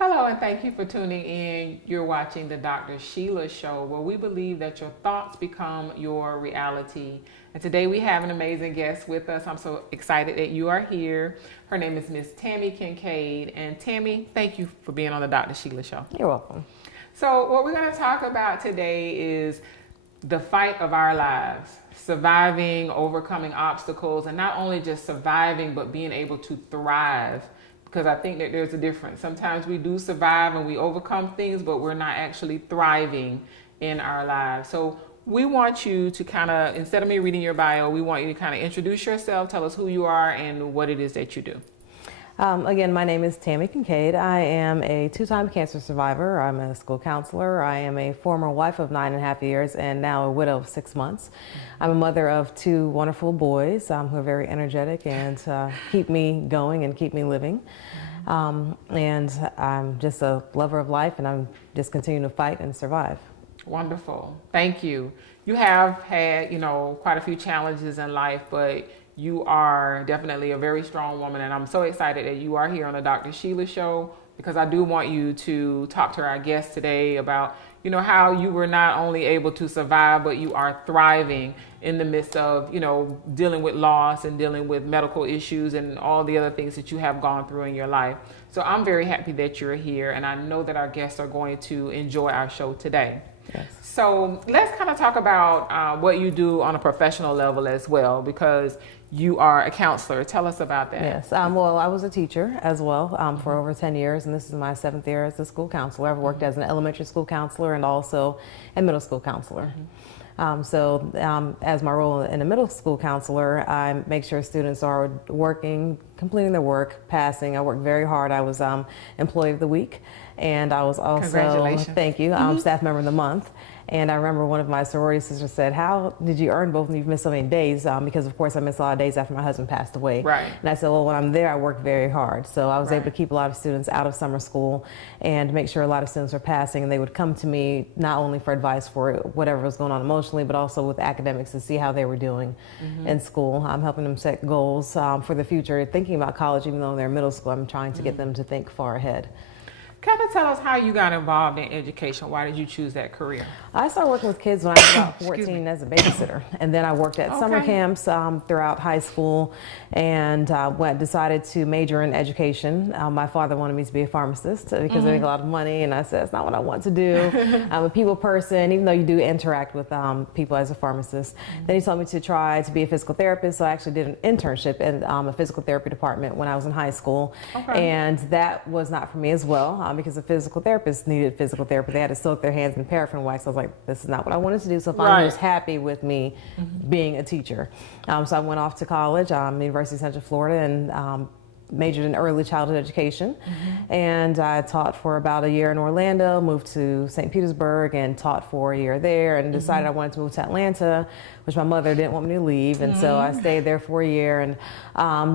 Hello, and thank you for tuning in. You're watching the Dr. Sheila Show, where we believe that your thoughts become your reality. And today we have an amazing guest with us. I'm so excited that you are here. Her name is Miss Tammie Kincaid. And Tammie, thank you for being on the Dr. Sheila Show. You're welcome. So what we're going to talk about today is the fight of our lives, surviving, overcoming obstacles, and not only just surviving, but being able to thrive. Because I think that there's a difference. Sometimes we do survive and we overcome things, but we're not actually thriving in our lives. So we want you to kind of, instead of me reading your bio, we want you to kind of introduce yourself, tell us who you are and what it is that you do. Again, my name is Tammie Kincaid. I am a two-time cancer survivor. I'm a school counselor. I am a former wife of 9.5 years and now a widow of 6 months. I'm a mother of two wonderful boys who are very energetic and keep me going and keep me living. And I'm just a lover of life, and I'm just continuing to fight and survive. Wonderful. Thank you. You have had, quite a few challenges in life, but you are definitely a very strong woman, and I'm so excited that you are here on the Dr. Sheila Show, because I do want you to talk to our guest today about, how you were not only able to survive, but you are thriving in the midst of, dealing with loss and dealing with medical issues and all the other things that you have gone through in your life. So I'm very happy that you're here, and I know that our guests are going to enjoy our show today. Yes. So let's kind of talk about what you do on a professional level as well, because you are a counselor. Tell us about that. Yes. Well, I was a teacher as well for over 10 years, and this is my 7th year as a school counselor. I've worked as an elementary school counselor and also a middle school counselor. As my role in a middle school counselor, I make sure students are working, completing their work, passing. I work very hard. I was Employee of the Week, and I was also, congratulations. Thank you, Staff Member of the Month. And I remember one of my sorority sisters said, "How did you earn both and you've missed so many days?" Because of course I missed a lot of days after my husband passed away. Right. And I said, well, when I'm there, I work very hard. So I was able to keep a lot of students out of summer school and make sure a lot of students were passing, and they would come to me not only for advice for whatever was going on emotionally, but also with academics to see how they were doing in school. I'm helping them set goals for the future, thinking about college. Even though they're in middle school, I'm trying to get them to think far ahead. Kind of tell us how you got involved in education. Why did you choose that career? I started working with kids when I was about 14 as a babysitter, and then I worked at summer camps throughout high school, and decided to major in education. My father wanted me to be a pharmacist because I make a lot of money, and I said, that's not what I want to do. I'm a people person, even though you do interact with people as a pharmacist. Then he told me to try to be a physical therapist, so I actually did an internship in a physical therapy department when I was in high school, and that was not for me as well. Because the physical therapists needed physical therapy. They had to soak their hands in paraffin wax. I was like, this is not what I wanted to do. So finally I was happy with me being a teacher. So I went off to college, University of Central Florida, and majored in early childhood education. And I taught for about a year in Orlando, moved to St. Petersburg and taught for a year there, and decided I wanted to move to Atlanta, which my mother didn't want me to leave. And so I stayed there for a year, and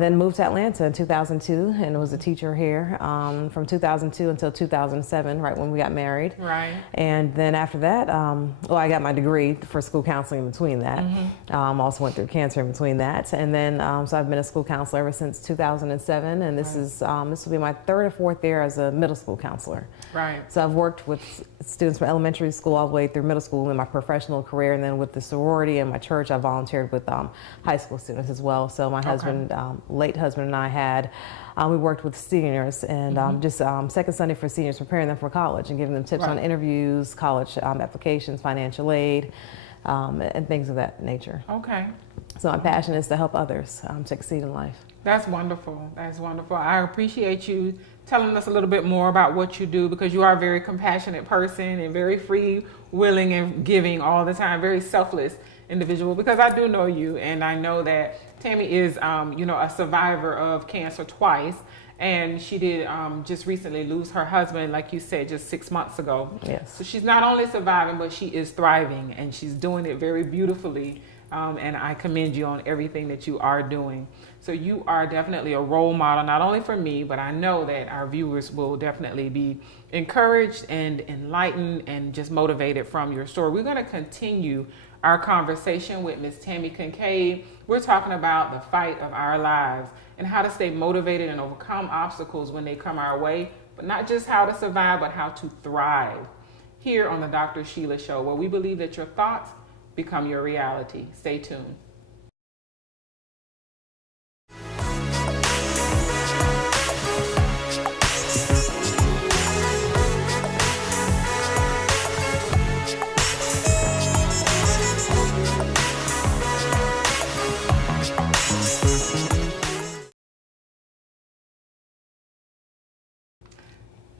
then moved to Atlanta in 2002 and was a teacher here from 2002 until 2007, right when we got married. Right. And then after that, I got my degree for school counseling in between that. Also went through cancer in between that. And then, so I've been a school counselor ever since 2007. And this will be my 3rd or 4th year as a middle school counselor. Right. So I've worked with students from elementary school all the way through middle school in my professional career, and then with the sorority and my church, I volunteered with high school students as well. So my husband, late husband, and I had we worked with seniors, and just second Sunday for seniors, preparing them for college and giving them tips on interviews, college applications, financial aid, and things of that nature. Okay. So my passion is to help others succeed in life. That's wonderful. That's wonderful. I appreciate you telling us a little bit more about what you do, because you are a very compassionate person and very free, willing, and giving all the time, very selfless individual, because I do know you, and I know that Tammie is, a survivor of cancer twice, and she did just recently lose her husband, like you said, just 6 months ago. Yes. So she's not only surviving, but she is thriving, and she's doing it very beautifully. And I commend you on everything that you are doing. So you are definitely a role model, not only for me, but I know that our viewers will definitely be encouraged and enlightened and just motivated from your story. We're going to continue our conversation with Miss Tammie Kincaid. We're talking about the fight of our lives and how to stay motivated and overcome obstacles when they come our way, but not just how to survive, but how to thrive. Here on the Dr. Sheila Show, where we believe that your thoughts become your reality. Stay tuned.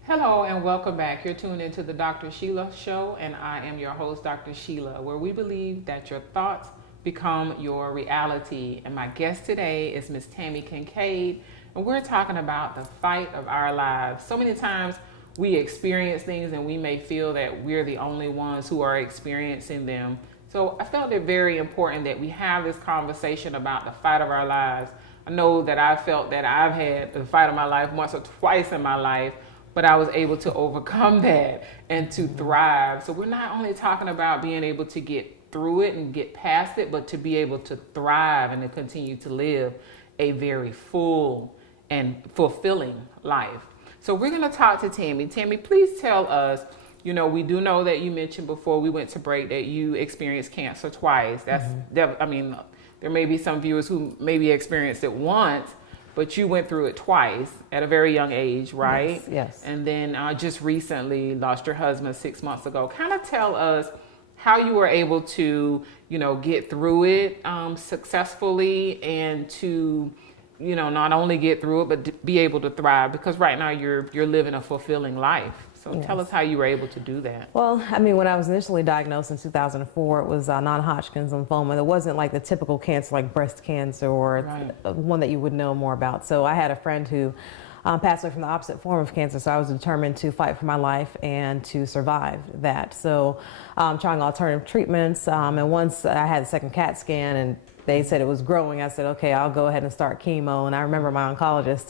Hello and welcome back. You're tuned into the Dr. Sheila Show, and I am your host, Dr. Sheila, where we believe that your thoughts become your reality. And my guest today is Miss Tammie Kincaid, and we're talking about the fight of our lives. So many times we experience things and we may feel that we're the only ones who are experiencing them. So I felt it very important that we have this conversation about the fight of our lives. I know that I felt that I've had the fight of my life once or twice in my life, but I was able to overcome that and to thrive. So we're not only talking about being able to get through it and get past it, but to be able to thrive and to continue to live a very full and fulfilling life. So we're gonna talk to Tammie. Tammie, please tell us, you know, we do know that you mentioned before we went to break that you experienced cancer twice. I mean, there may be some viewers who maybe experienced it once, but you went through it twice at a very young age, right? Yes. And then just recently lost your husband 6 months ago. Kind of tell us how you were able to, you know, get through it successfully and to, you know, not only get through it, but to be able to thrive, because right now you're living a fulfilling life. So tell us how you were able to do that. Well, I mean, when I was initially diagnosed in 2004, it was non-Hodgkin's lymphoma. It wasn't like the typical cancer like breast cancer or one that you would know more about. So I had a friend who passed away from the opposite form of cancer. So I was determined to fight for my life and to survive that. So trying alternative treatments. And once I had the second CAT scan and they said it was growing, I said, okay, I'll go ahead and start chemo. And I remember my oncologist,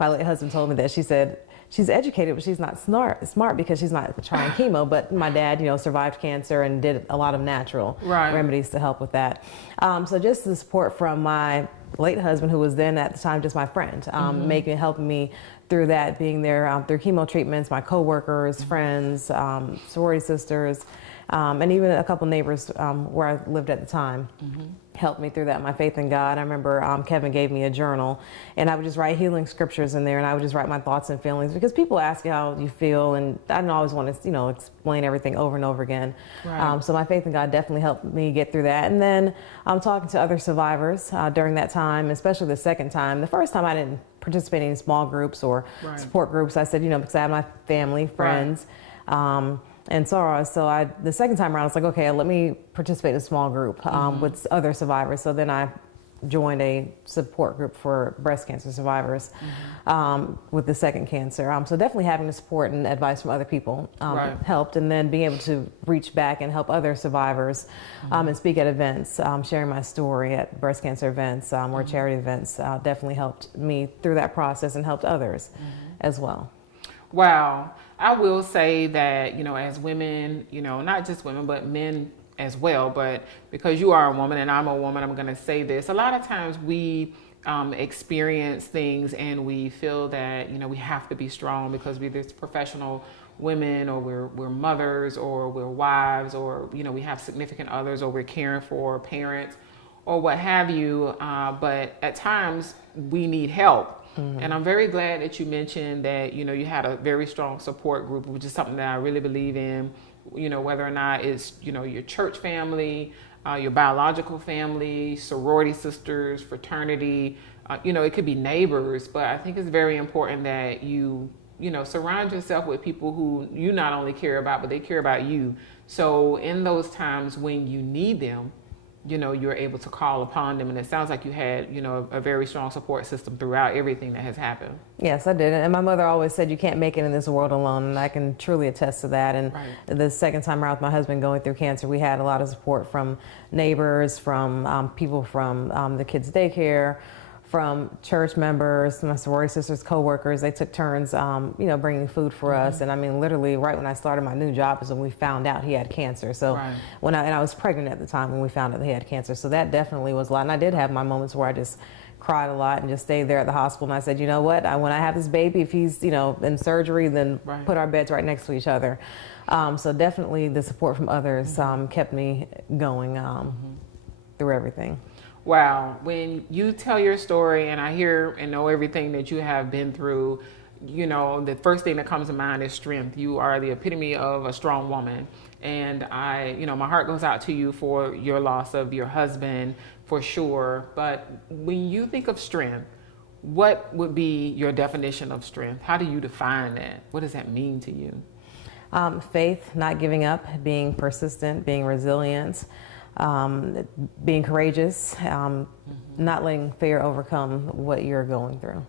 my late husband, told me that she said, she's educated, but she's not smart because she's not trying chemo. But my dad, you know, survived cancer and did a lot of natural remedies to help with that. So just the support from my late husband, who was then at the time just my friend, helping me through that, being there through chemo treatments, my coworkers, friends, sorority sisters, and even a couple neighbors where I lived at the time. Helped me through that, my faith in God. I remember Kevin gave me a journal, and I would just write healing scriptures in there, and I would just write my thoughts and feelings, because people ask you how you feel, and I don't always want to, you know, explain everything over and over again. So my faith in God definitely helped me get through that. And then I'm talking to other survivors during that time, especially the second time. The first time I didn't participate in small groups or support groups. I said, you know, because I had my family, friends, and sorrow. So the second time around, I was like, okay, let me participate in a small group with other survivors. So then I joined a support group for breast cancer survivors with the second cancer. So definitely having the support and advice from other people helped. And then being able to reach back and help other survivors and speak at events, sharing my story at breast cancer events or charity events definitely helped me through that process and helped others as well. Wow. I will say that, you know, as women, you know, not just women, but men as well, but because you are a woman and I'm a woman, I'm going to say this. A lot of times we experience things and we feel that, you know, we have to be strong because we're this professional women, or we're mothers, or we're wives, or, you know, we have significant others, or we're caring for parents or what have you. But at times we need help. And I'm very glad that you mentioned that, you know, you had a very strong support group, which is something that I really believe in, you know, whether or not it's, you know, your church family, your biological family, sorority sisters, fraternity, you know, it could be neighbors, but I think it's very important that you know, surround yourself with people who you not only care about, but they care about you. So in those times when you need them, you know, you're able to call upon them. And it sounds like you had, you know, a very strong support system throughout everything that has happened. Yes, I did. And my mother always said, you can't make it in this world alone. And I can truly attest to that. And the second time around with my husband going through cancer, we had a lot of support from neighbors, from people from the kids' daycare, from church members, my sorority sisters, co-workers. They took turns, you know, bringing food for us. And I mean, literally right when I started my new job is when we found out he had cancer. So when I was pregnant at the time when we found out that he had cancer. So that definitely was a lot. And I did have my moments where I just cried a lot and just stayed there at the hospital. And I said, you know what, when I have this baby, if he's, you know, in surgery, then put our beds right next to each other. So definitely the support from others kept me going through everything. Wow. When you tell your story and I hear and know everything that you have been through, you know, the first thing that comes to mind is strength. You are the epitome of a strong woman. And you know, my heart goes out to you for your loss of your husband, for sure. But when you think of strength, what would be your definition of strength? How do you define that? What does that mean to you? Faith, not giving up, being persistent, being resilient, being courageous, not letting fear overcome what you're going through.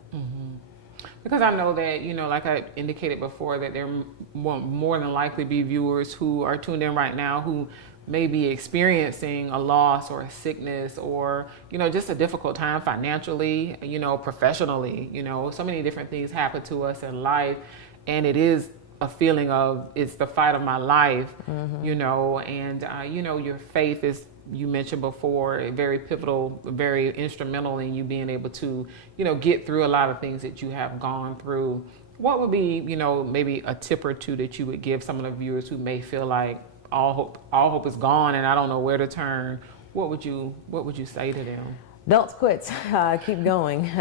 Because I know that, you know, like I indicated before, that there will more than likely be viewers who are tuned in right now who may be experiencing a loss or a sickness or, you know, just a difficult time financially, you know, professionally, you know, so many different things happen to us in life. And it is a feeling of, it's the fight of my life, you know, and, you know, your faith is, you mentioned before, very pivotal, very instrumental in you being able to, you know, get through a lot of things that you have gone through. What would be, you know, maybe a tip or two that you would give some of the viewers who may feel like all hope is gone and I don't know where to turn? What would you say to them? Don't quit. Keep going.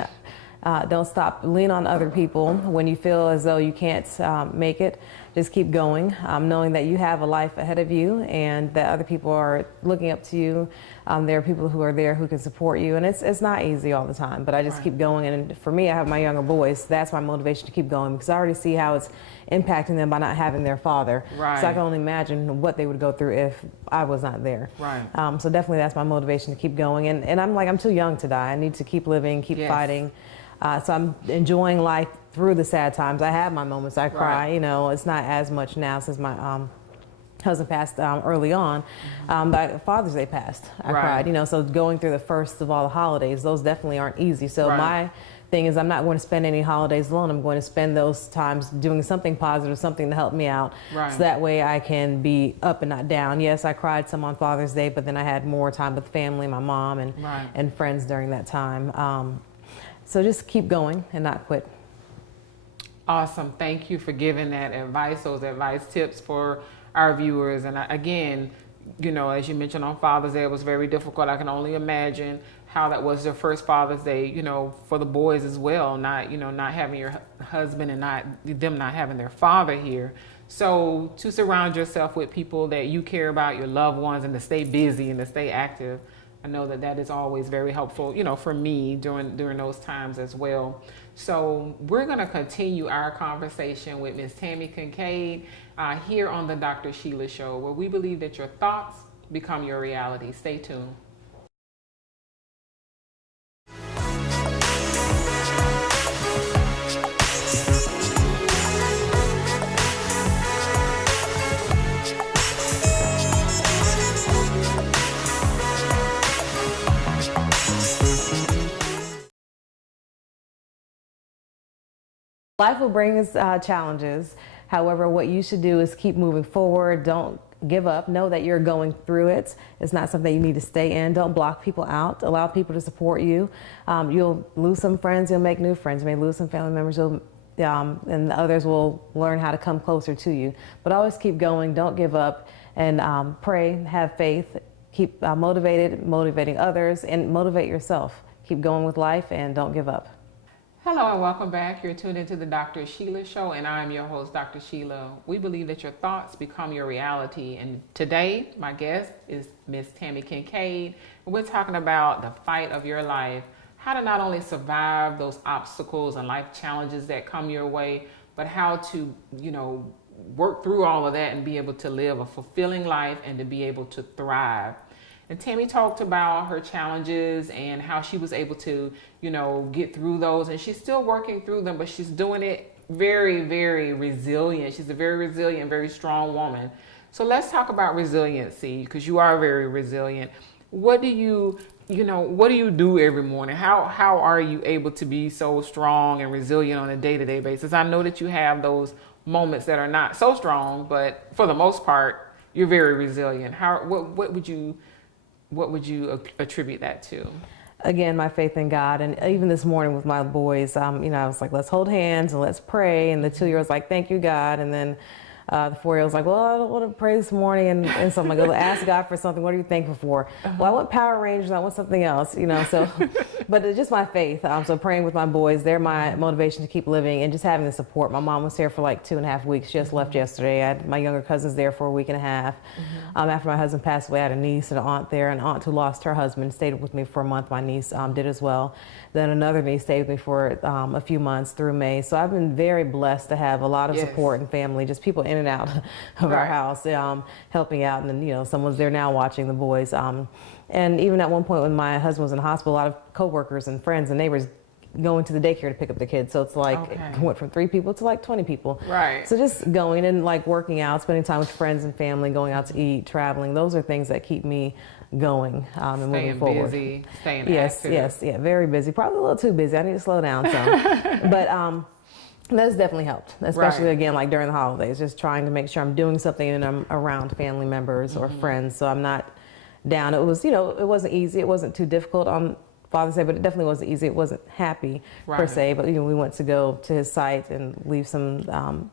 Don't stop. Lean on other people. When you feel as though you can't make it, just keep going, knowing that you have a life ahead of you and that other people are looking up to you. There are people who are there who can support you, and it's not easy all the time, but I just keep going. And for me, I have my younger boys. That's my motivation to keep going, because I already see how it's impacting them by not having their father. So I can only imagine what they would go through if I was not there. So definitely that's my motivation to keep going. And I'm too young to die. I need to keep living, keep fighting. So I'm enjoying life through the sad times. I have my moments. I cry. You know, it's not as much now since my husband passed early on. But Father's Day passed. I cried. You know, so going through the first of all the holidays, those definitely aren't easy. So my thing is, I'm not going to spend any holidays alone. I'm going to spend those times doing something positive, something to help me out. So that way I can be up and not down. Yes, I cried some on Father's Day, but then I had more time with family, my mom and friends during that time. So just keep going and not quit. Awesome. Thank you for giving that advice, those advice tips for our viewers. And again, you know, as you mentioned on Father's Day, it was very difficult. I can only imagine how that was their first Father's Day, you know, for the boys as well, not having your husband and them not having their father here. So to surround yourself with people that you care about, your loved ones, and to stay busy and to stay active, I know that is always very helpful, you know, for me during those times as well. So we're going to continue our conversation with Miss Tammie Kincaid here on the Dr. Sheila Show, where we believe that your thoughts become your reality. Stay tuned. Life will bring us challenges. However, what you should do is keep moving forward. Don't give up. Know that you're going through it. It's not something you need to stay in. Don't block people out. Allow people to support you. You'll lose some friends. You'll make new friends. You may lose some family members. And others will learn how to come closer to you. But always keep going. Don't give up. And pray. Have faith. Keep motivating others, and motivate yourself. Keep going with life and don't give up. Hello and welcome back. You're tuned into the Dr. Sheila Show, and I'm your host, Dr. Sheila. We believe that your thoughts become your reality. And today, my guest is Miss Tammie Kincaid. We're talking about the fight of your life, how to not only survive those obstacles and life challenges that come your way, but how to, you know, work through all of that and be able to live a fulfilling life and to be able to thrive. And Tammie talked about her challenges and how she was able to, you know, get through those. And she's still working through them, but she's doing it very, very resilient. She's a very resilient, very strong woman. So let's talk about resiliency, because you are very resilient. What do you do every morning? How are you able to be so strong and resilient on a day-to-day basis? I know that you have those moments that are not so strong, but for the most part, you're very resilient. What would you attribute that to? again, my faith in God. And even this morning with my boys, you know, I was like, let's hold hands and let's pray. And the 2-year-old's like, thank you, God. And then the 4-year-old's like, well, I don't want to pray this morning. And so I'm like, go ask God for something. What are you thankful for? Well, I want Power Rangers. I want something else, you know. So, but it's just my faith. So praying with my boys, they're my motivation to keep living, and just having the support. My mom was here for like 2.5 weeks. She just left yesterday. I had my younger cousins there for a week and a half. After my husband passed away, I had a niece and an aunt there. An aunt who lost her husband stayed with me for a month. My niece did as well. Then another niece stayed with me for a few months through May. So I've been very blessed to have a lot of support and family, just people in and out of our house, helping out. And then, you know, someone's there now watching the boys. And even at one point when my husband was in the hospital, a lot of coworkers and friends and neighbors going to the daycare to pick up the kids. So it's like, it went from 3 people to like 20 people. Right. So just going and like working out, spending time with friends and family, going out to eat, traveling, those are things that keep me going and moving forward. Staying busy, staying active. Yeah, very busy. Probably a little too busy. I need to slow down some. But that's definitely helped, especially again, like during the holidays, just trying to make sure I'm doing something and I'm around family members or friends, so I'm not down. It was, you know, it wasn't easy. It wasn't too difficult on Father's Day, but it definitely wasn't easy. It wasn't happy per se, but you know, we went to go to his site and leave some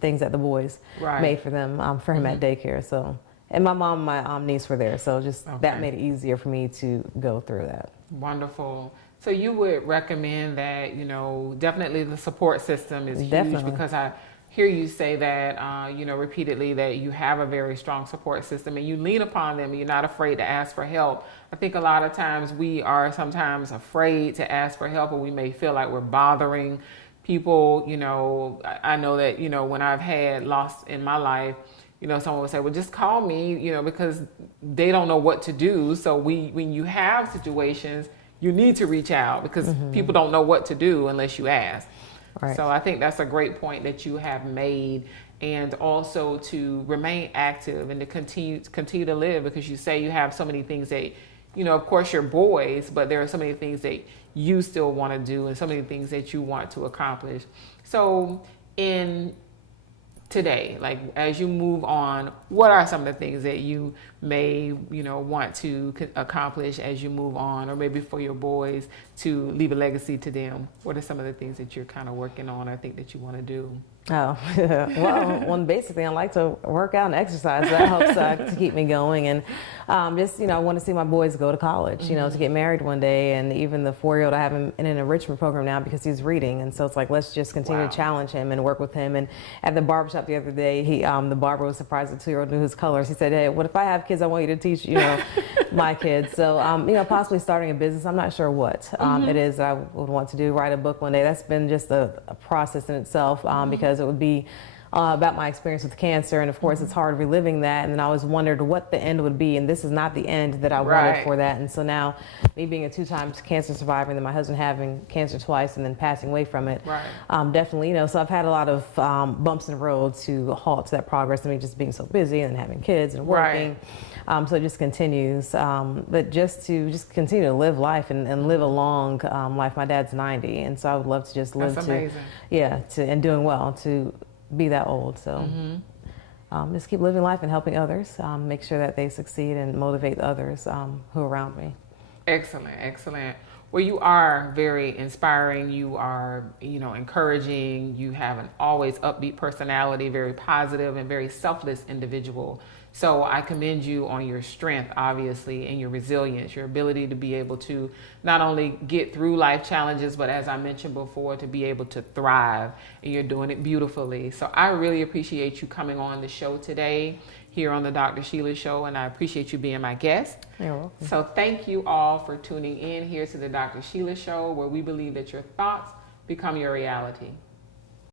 things that the boys made for them, for him at daycare. So, and my mom and my niece were there, so just that made it easier for me to go through that. Wonderful. So you would recommend that, you know, definitely the support system is huge, because I hear you say that, you know, repeatedly, that you have a very strong support system and you lean upon them and you're not afraid to ask for help. I think a lot of times we are sometimes afraid to ask for help, or we may feel like we're bothering people. You know, I know that, you know, when I've had loss in my life, you know, someone would say, well, just call me, you know, because they don't know what to do. So when you have situations, you need to reach out, because people don't know what to do unless you ask. So I think that's a great point that you have made, and also to remain active and to continue to live, because you say you have so many things that, you know, of course, your boys, but there are so many things that you still want to do and so many things that you want to accomplish. So in today, like as you move on, what are some of the things that you may, you know, want to accomplish as you move on, or maybe for your boys to leave a legacy to them? What are some of the things that you're kind of working on, or think that you want to do? Oh, well, basically I like to work out and exercise. That helps to keep me going. And just, you know, I want to see my boys go to college, you know, to get married one day. And even the 4-year-old, I have him in an enrichment program now because he's reading. And so it's like, let's just continue to challenge him and work with him. And at the barbershop the other day, the barber was surprised the 2-year-old knew his colors. He said, hey, what if I have kids, I want you to teach, you know, my kids. So, you know, possibly starting a business. I'm not sure what it is that I would want to do, write a book one day. That's been just a process in itself, because it would be about my experience with cancer, and of course it's hard reliving that, and then I always wondered what the end would be, and this is not the end that I wanted for that. And so now, me being a 2-time cancer survivor, and then my husband having cancer twice and then passing away from it, definitely, you know, so I've had a lot of bumps in the road to halt that progress, I mean, just being so busy and having kids and working. So it just continues, but just to continue to live life and live a long life. My dad's 90, and so I would love to just live and doing well to be that old. So just keep living life and helping others, make sure that they succeed and motivate others who are around me. Excellent, excellent. Well, you are very inspiring. You are, you know, encouraging. You have an always upbeat personality, very positive and very selfless individual. So I commend you on your strength, obviously, and your resilience, your ability to be able to not only get through life challenges, but as I mentioned before, to be able to thrive, and you're doing it beautifully. So I really appreciate you coming on the show today here on the Dr. Sheila Show, and I appreciate you being my guest. You're welcome. So thank you all for tuning in here to the Dr. Sheila Show, where we believe that your thoughts become your reality.